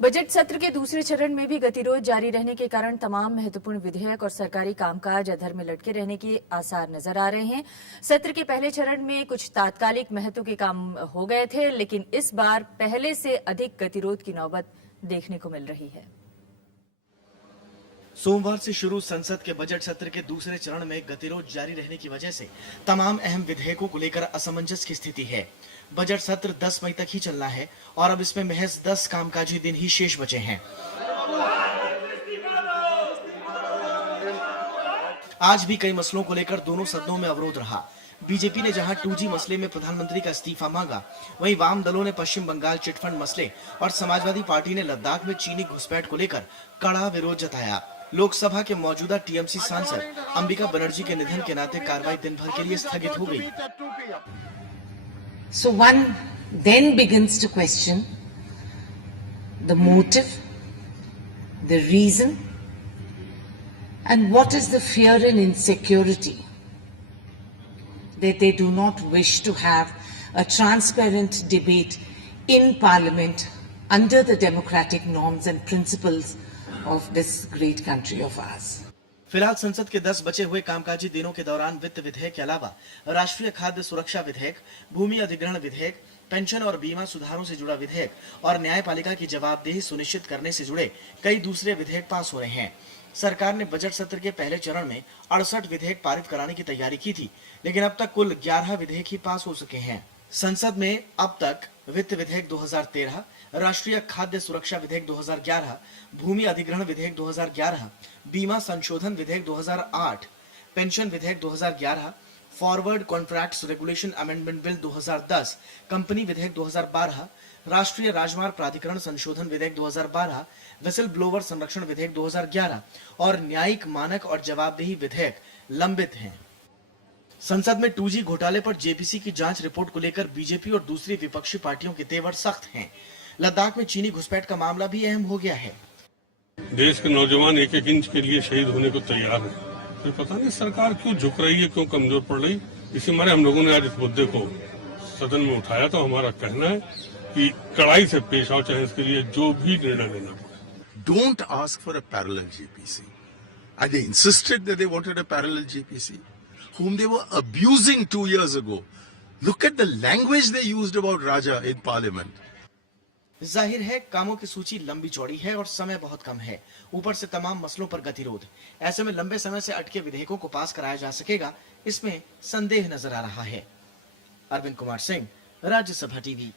Budget सत्र के दूसरे चरण में भी गतिरोध जारी रहने के कारण तमाम महत्वपूर्ण विधेयक और सरकारी कामकाज अधर में लटके रहने के आसार नजर आ रहे हैं। सत्र के पहले चरण में कुछ तात्कालिक महत्व के काम हो गए थे, लेकिन इस बार पहले से अधिक गतिरोध की नौबत देखने को मिल रही है। सोमवार से शुरू संसद के बजट सत्र के दूसरे चरण में गतिरोध जारी रहने की वजह से तमाम अहम विधेयकों को लेकर असमंजस की स्थिति है। बजट सत्र 10 मई तक ही चलना है और अब इसमें महज 10 कामकाजी दिन ही शेष बचे हैं। आज भी कई मसलों को लेकर दोनों सदनों में अवरोध रहा। बीजेपी ने जहां 2G मसले में प्रधानमंत्री का इस्तीफा मांगा, वहीं वाम दलों ने पश्चिम बंगाल चिटफंड मसले और समाजवादी पार्टी ने लद्दाख में चीनी घुसपैठ को लेकर कड़ा विरोध जताया। लोकसभा के मौजूदा टीएमसी सांसद अंबिका बनर्जी के निधन के नाते कार्रवाई दिन भर के लिए स्थगित हो गई। So one then begins to question the motive, the reason, and what is the fear and insecurity that they do not wish to have a transparent debate in Parliament under the democratic norms and principles of this great country of ours. फिलहाल संसद के 10 बचे हुए कामकाजी दिनों के दौरान वित्त विधेयक के अलावा राष्ट्रीय खाद्य सुरक्षा विधेयक, भूमि अधिग्रहण विधेयक, पेंशन और बीमा सुधारों से जुड़ा विधेयक और न्यायपालिका की जवाबदेही सुनिश्चित करने से जुड़े कई दूसरे विधेयक पास हो रहे हैं। सरकार ने बजट सत्र के पहले चरण में 68 विधेयक पारित कराने की तैयारी की थी, लेकिन अब तक कुल 11 विधेयक ही पास हो सके हैं। संसद में अब तक वित्त विधेयक 2013, राष्ट्रीय खाद्य सुरक्षा विधेयक 2011, भूमि अधिग्रहण विधेयक 2011, बीमा संशोधन विधेयक 2008, पेंशन विधेयक 2011, forward contracts regulation amendment bill 2010, company विधेयक 2012, राष्ट्रीय राजमार्ग प्राधिकरण संशोधन विधेयक 2012, विसल ब्लोवर संरक्षण विधेयक 2011 और न्यायिक मानक और जवाबदेही विधेयक लंबित हैं। संसद में 2G घोटाले पर जेपीसी की जांच रिपोर्ट को लेकर बीजेपी और दूसरी विपक्षी पार्टियों के तेवर सख्त हैं। लद्दाख में चीनी घुसपैठ का मामला भी अहम हो गया है। देश के नौजवान एक एक इंच के लिए शहीद होने को तैयार है, फिर पता नहीं सरकार क्यों झुक रही है, क्यों कमजोर पड़ रही। इसी मारे हम लोगों ने आज इस मुद्दे को सदन में उठाया। तो हमारा कहना है कि कड़ाई से पेश आओ, चाहे इसके लिए जो भी निर्णय लेना पड़े। Don't ask for a parallel JPC. And they insisted that they wanted a parallel JPC, whom they were abusing 2 years ago. Look at the language they used about Raja in Parliament. जाहिर है कामों की सूची लंबी चौड़ी है और समय बहुत कम है, ऊपर से तमाम मसलों पर गतिरोध। ऐसे में लंबे समय से अटके विधेयकों को पास कराया जा सकेगा, इसमें संदेह नजर आ रहा है। अरविंद कुमार सिंह, राज्यसभा टीवी।